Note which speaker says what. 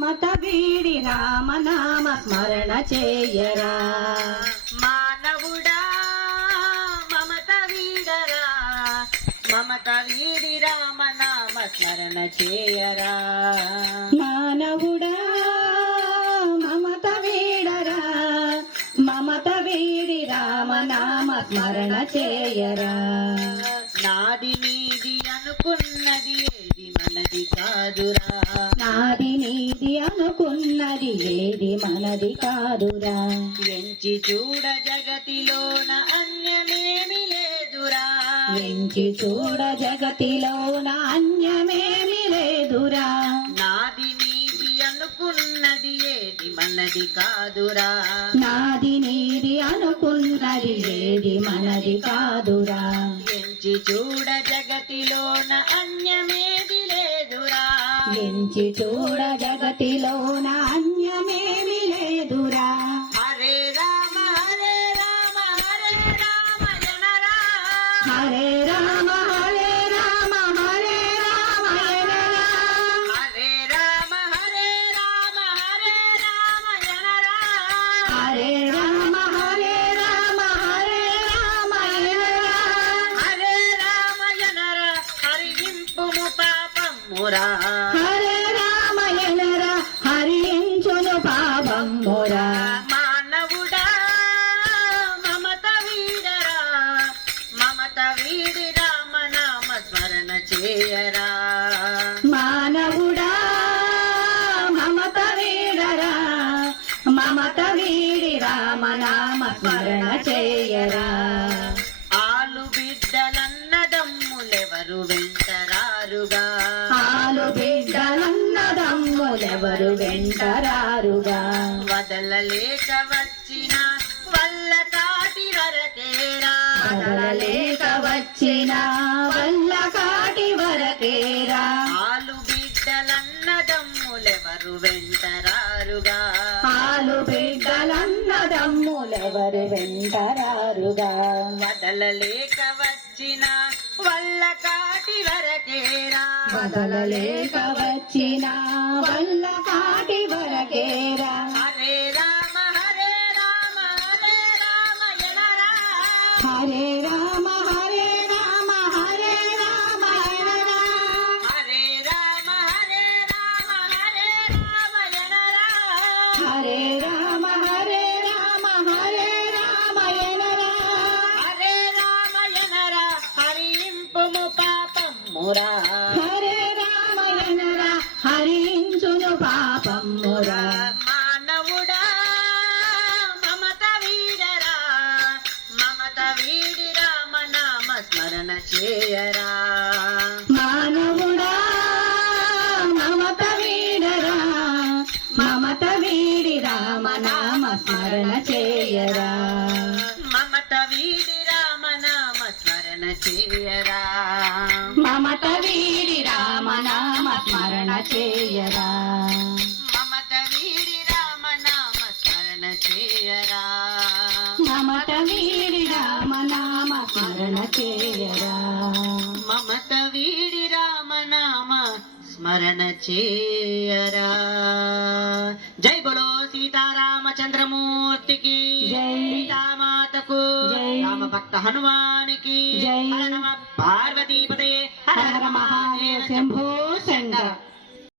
Speaker 1: మమత వీడి రామనామ స్మరణ చేయరా.
Speaker 2: మానవుడా మమత వీడరా. మమత వీడి రామనామ స్మరణ చేయరా.
Speaker 1: మానవుడా మమత వీడరా. మమత వీడి రామనామ స్మరణ చేయరా.
Speaker 2: నాది నీది అనుకున్నది ఏది మనది కాదురా.
Speaker 1: నాది నీది అనుకున్నది ఏది మనది కాదురా.
Speaker 2: ఎంచి చూడ జగతిలోన అన్యమేమి లేదురా.
Speaker 1: ఎంచి చూడ జగతిలోన అన్యమేమి లేదురా.
Speaker 2: నాది నీది అనుకున్నది ఏది మనది కాదురా.
Speaker 1: నాది నీది అనుకున్నది ఏది మనది కాదురా.
Speaker 2: ఎంచి చూడ
Speaker 1: ఎంచి చూడ జగతిలోన అన్యమేమి లేదురా.
Speaker 2: హరే రామ హరే రామ హరే రామ జనరా.
Speaker 1: హరే
Speaker 2: స్మరణ చేయరా? ఆలు బిడ్డలన్నదమ్ములెవరు వెంటరారుగా?
Speaker 1: ఆలు బిడ్డలన్నదమ్ములెవరు వెంటరారుగా?
Speaker 2: వదలలేక వచ్చిన వల్ల కాటి వరకేరా?
Speaker 1: కదలలేక వచ్చిన వల్ల కాటి వరకేరా?
Speaker 2: ఆలు బిడ్డలన్నదమ్ములెవరు వెంటరారుగా?
Speaker 1: ఆలు బిడ్డలన్నదమ్ములెవరు వెంటరారుగా?
Speaker 2: వదలలేక వచ్చిన వల్ల కాటి వరకేరా.
Speaker 1: వదలలేక వచ్చిన వల్ల కాటి వరకేరా?
Speaker 2: హరే రామ హరే రామ హరే రామ
Speaker 1: హరే రామ
Speaker 2: పాపమురా
Speaker 1: హరే రామ ఎనరా హరించును పాపమ్మురా
Speaker 2: మానవుడా మమత వీడరా. మమత వీడి రామ నామ స్మరణ చేయరా.
Speaker 1: మానవుడా మమత వీడరా. మమత వీడి రామనామ స్మరణ చేయరా.
Speaker 2: మమత వీడి రామ నామ స్మరణ చేయరా.
Speaker 1: మమత వీడి రామనామ స్మరణ చేయరా.
Speaker 2: మమత వీడి రామ నామ స్మరణ చేయరా.
Speaker 1: మమత వీడి రామనామ స్మరణ చేయరా.
Speaker 2: మమత వీడి రామ నామ స్మరణ చేయరా. జై బలో భక్త హనుమానికి.
Speaker 1: జై.
Speaker 2: పార్వతీపతయే.
Speaker 1: హర హర మహాదేవ శంభో శంకర.